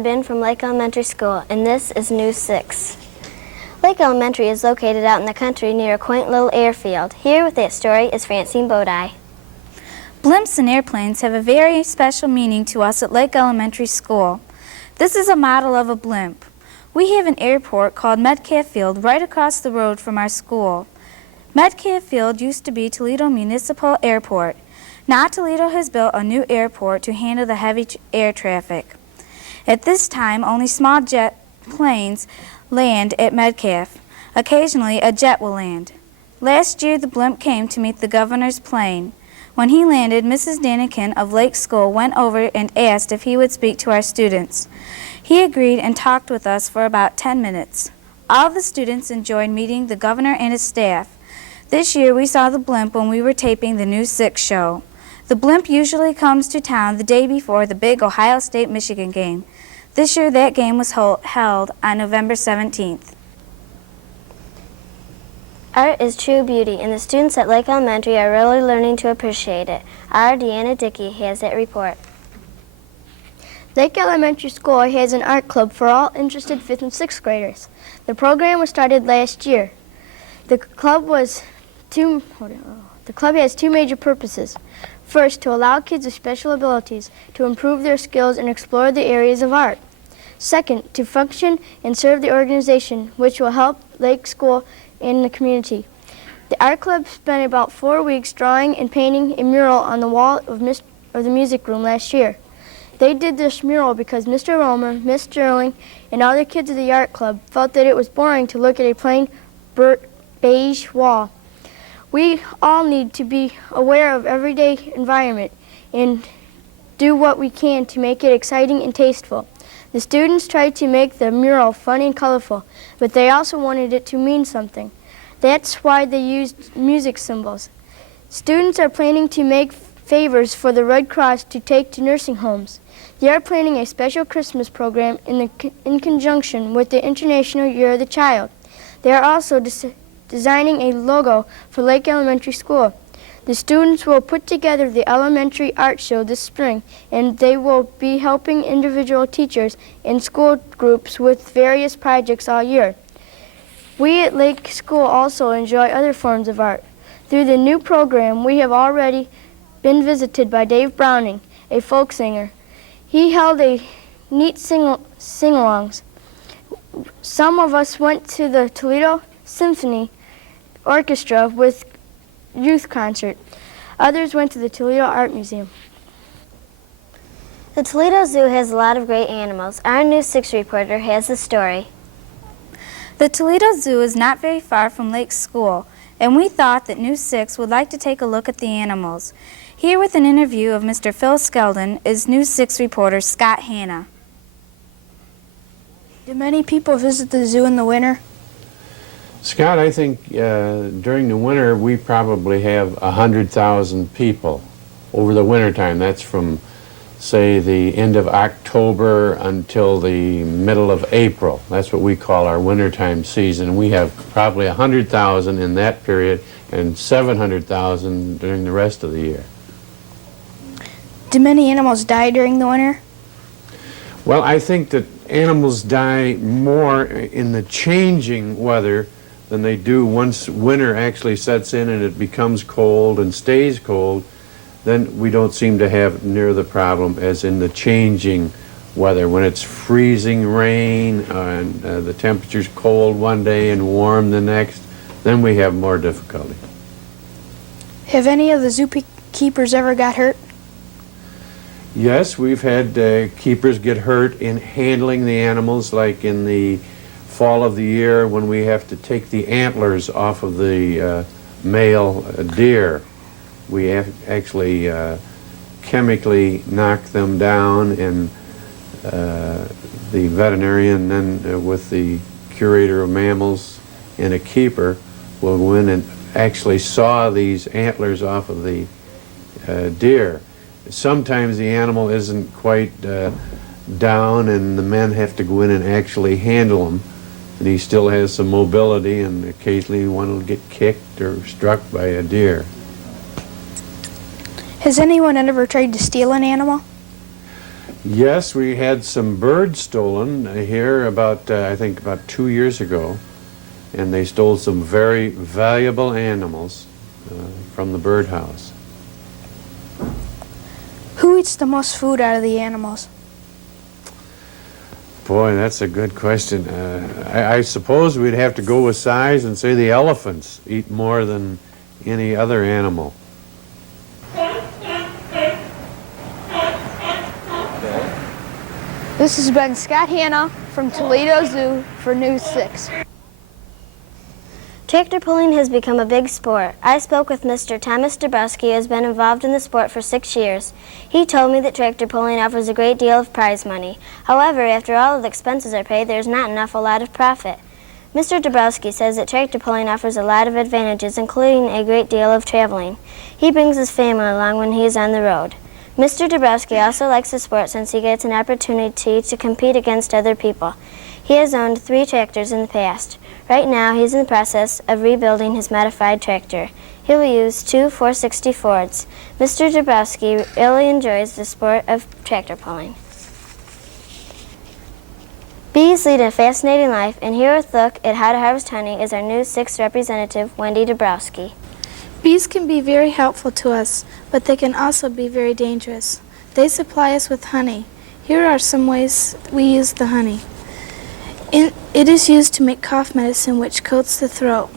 I'm Ben from Lake Elementary School, and this is News 6. Lake Elementary is located out in the country near a quaint little airfield. Here with that story is Francine Bodie. Blimps and airplanes have a very special meaning to us at Lake Elementary School. This is a model of a blimp. We have an airport called Metcalf Field right across the road from our school. Metcalf Field used to be Toledo Municipal Airport. Now Toledo has built a new airport to handle the heavy air traffic. At this time, only small jet planes land at Metcalf. Occasionally, a jet will land. Last year, the blimp came to meet the governor's plane. When he landed, Mrs. Danikin of Lake School went over and asked if he would speak to our students. He agreed and talked with us for about 10 minutes. All of the students enjoyed meeting the governor and his staff. This year, we saw the blimp when we were taping the News 6 show. The blimp usually comes to town the day before the big Ohio State-Michigan game. This year, that game was held on November 17th. Art is true beauty, and the students at Lake Elementary are really learning to appreciate it. Our Deanna Dickey has that report. Lake Elementary School has an art club for all interested 5th and 6th graders. The program was started last year. The club has two major purposes. First, to allow kids with special abilities to improve their skills and explore the areas of art. Second, to function and serve the organization, which will help Lake School and the community. The art club spent about 4 weeks drawing and painting a mural on the wall of the music room last year. They did this mural because Mr. Romer, Miss Sterling, and other kids of the art club felt that it was boring to look at a plain beige wall. We all need to be aware of everyday environment and do what we can to make it exciting and tasteful. The students tried to make the mural fun and colorful, but they also wanted it to mean something. That's why they used music symbols. Students are planning to make favors for the Red Cross to take to nursing homes. They are planning a special Christmas program in conjunction with the International Year of the Child. They are also designing a logo for Lake Elementary School. The students will put together the elementary art show this spring, and they will be helping individual teachers and school groups with various projects all year. We at Lake School also enjoy other forms of art. Through the new program, we have already been visited by Dave Browning, a folk singer. He held a neat sing-alongs. Some of us went to the Toledo Symphony Orchestra with youth concert. Others went to the Toledo Art Museum. The Toledo Zoo has a lot of great animals. Our News 6 reporter has the story. The Toledo Zoo is not very far from Lake School, and we thought that News 6 would like to take a look at the animals. Here with an interview of Mr. Phil Skeldon is News 6 reporter Scott Hanna. Do many people visit the zoo in the winter? Scott, I think during the winter we probably have 100,000 people over the winter time. That's from, say, the end of October until the middle of April. That's what we call our wintertime season. We have probably 100,000 in that period and 700,000 during the rest of the year. Do many animals die during the winter? Well, I think that animals die more in the changing weather than they do once winter actually sets in and it becomes cold and stays cold. Then we don't seem to have near the problem as in the changing weather. When it's freezing rain and the temperature's cold one day and warm the next, then we have more difficulty. Have any of the zookeepers ever got hurt? Yes, we've had keepers get hurt in handling the animals, like in the fall of the year when we have to take the antlers off of the male deer. We have actually chemically knock them down, and the veterinarian then with the curator of mammals and a keeper will go in and actually saw these antlers off of the deer. Sometimes the animal isn't quite down and the men have to go in and actually handle him, and he still has some mobility, and occasionally one will get kicked or struck by a deer. Has anyone ever tried to steal an animal? Yes, we had some birds stolen here about, I think, about 2 years ago. And they stole some very valuable animals from the birdhouse. Who eats the most food out of the animals? Boy, that's a good question. I suppose we'd have to go with size and say the elephants eat more than any other animal. This has been Scott Hanna from Toledo Zoo for News 6. Tractor pulling has become a big sport. I spoke with Mr. Thomas Dabrowski, who has been involved in the sport for 6 years. He told me that tractor pulling offers a great deal of prize money. However, after all of the expenses are paid, there's not enough a lot of profit. Mr. Dabrowski says that tractor pulling offers a lot of advantages, including a great deal of traveling. He brings his family along when he is on the road. Mr. Dabrowski also likes the sport since he gets an opportunity to compete against other people. He has owned 3 tractors in the past. Right now, he's in the process of rebuilding his modified tractor. He will use 2 460 Fords. Mr. Dabrowski really enjoys the sport of tractor pulling. Bees lead a fascinating life, and here with a look at how to harvest honey is our News 6 representative, Wendy Dabrowski. Bees can be very helpful to us, but they can also be very dangerous. They supply us with honey. Here are some ways we use the honey. It is used to make cough medicine, which coats the throat.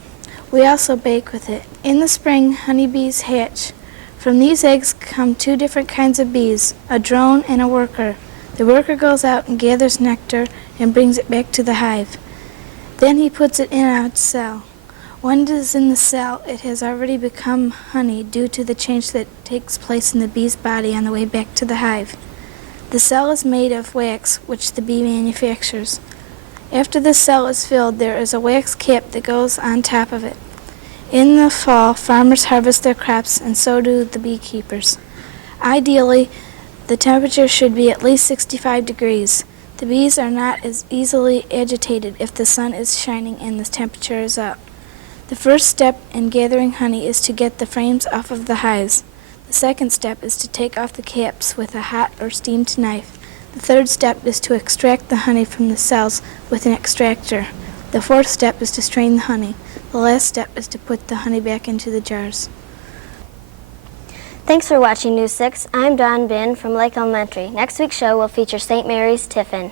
We also bake with it. In the spring, honeybees hatch. From these eggs come 2 different kinds of bees, a drone and a worker. The worker goes out and gathers nectar and brings it back to the hive. Then he puts it in a cell. When it is in the cell, it has already become honey due to the change that takes place in the bee's body on the way back to the hive. The cell is made of wax, which the bee manufactures. After the cell is filled, there is a wax cap that goes on top of it. In the fall, farmers harvest their crops, and so do the beekeepers. Ideally, the temperature should be at least 65 degrees. The bees are not as easily agitated if the sun is shining and the temperature is up. The first step in gathering honey is to get the frames off of the hives. The second step is to take off the caps with a hot or steamed knife. The third step is to extract the honey from the cells with an extractor. The fourth step is to strain the honey. The last step is to put the honey back into the jars. Thanks for watching News 6. I'm Dawn Bin from Lake Elementary. Next week's show will feature St. Mary's Tiffin.